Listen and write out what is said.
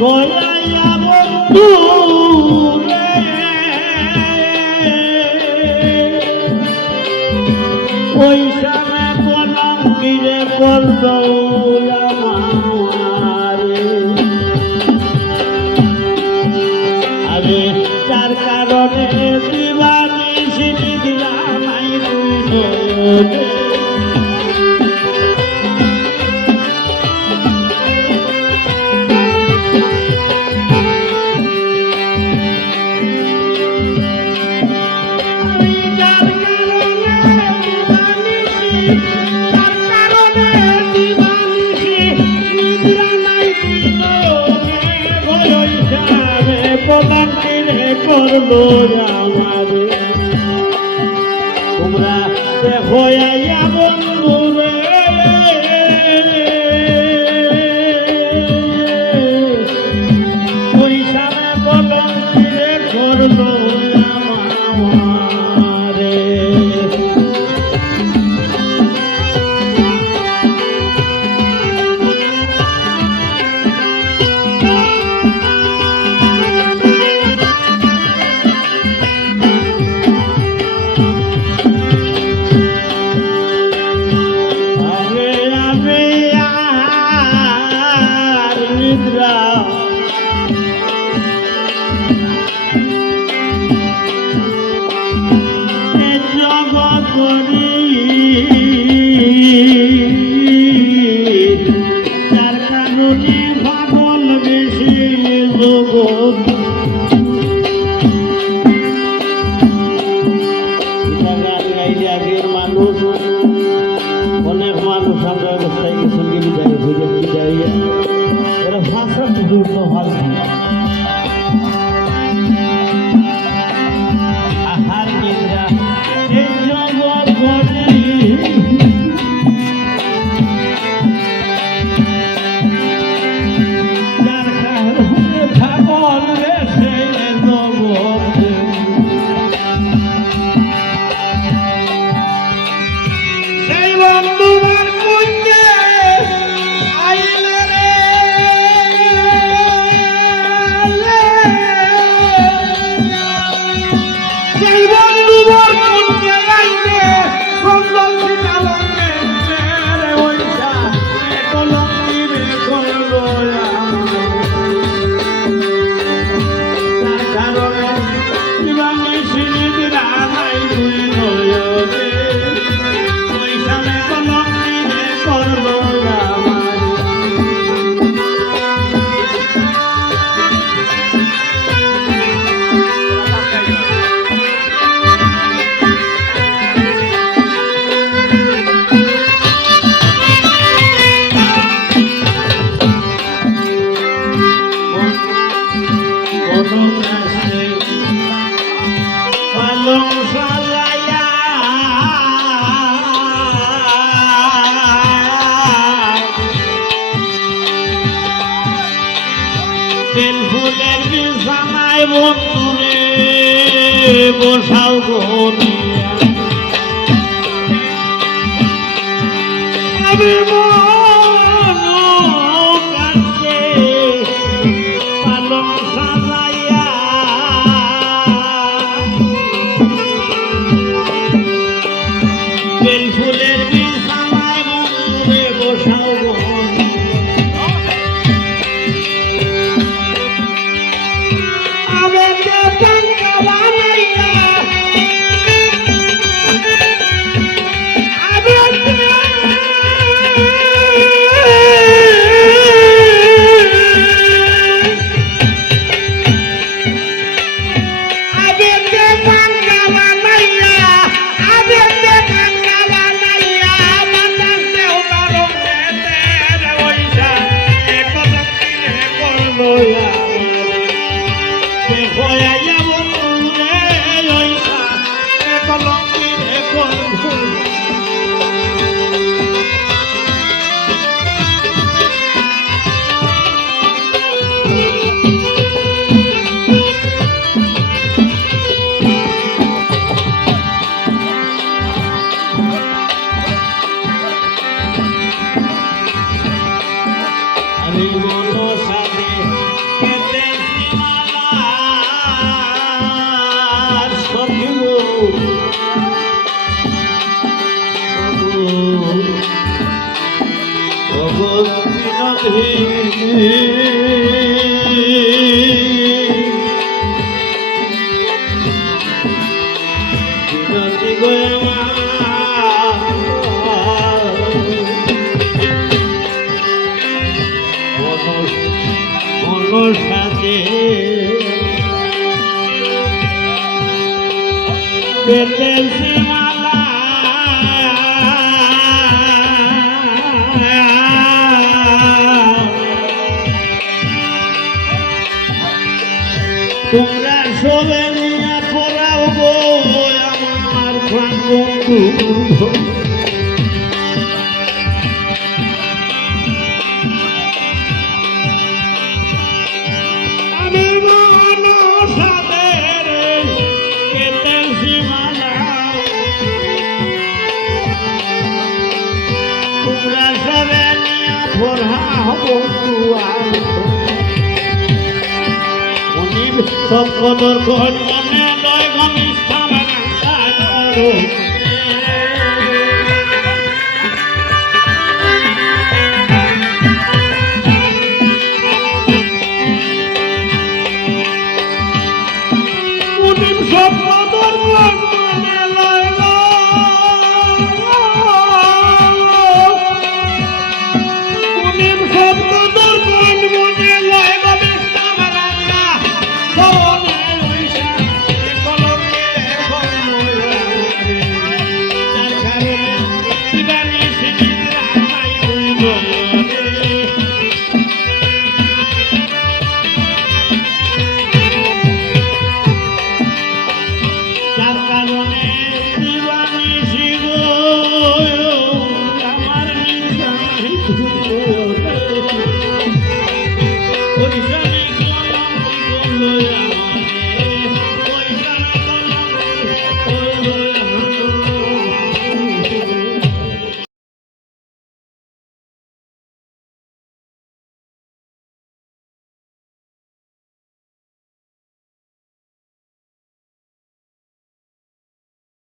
গয়াইয়া বন্ধু রে ওই সামনে বললাম কিরে করল আরে তার কারণে দিবানি সিটি দিলাম আই করলো আমারে তোমরা দেখো আইয়া বন্ধু রে ওই সামনে বললাম কিরে করলো আমারে তার কারণে পাগল বেশি জগৎ আগের মানুষ অনেক মানুষ আমরা অবস্থায় গেছেন বিদায় হয়ে বিদায় এরা ভাষা দূর তো হয় আহার নিদ্রা এই জগৎ ফুলের বিছানায় বন্ধুরে বসাও গনিয়া আমি মন কাছে পালং সাজাইয়া বেল ফুলের বিছানায় বন্ধুরে বসাও পেতেছি মালা তোমরা সবে নিয়ে পড়াও গো আমার প্রাণ বন্ধু আমি মনসাদের পেতেছি মালা তোমরা সবে নিয়ে পড়াও বন্ধু সব কদর কর মনে লয় ঘনিষ্ঠ সব কদর কর মনে লয় সব কদর কর মনে লয় আমার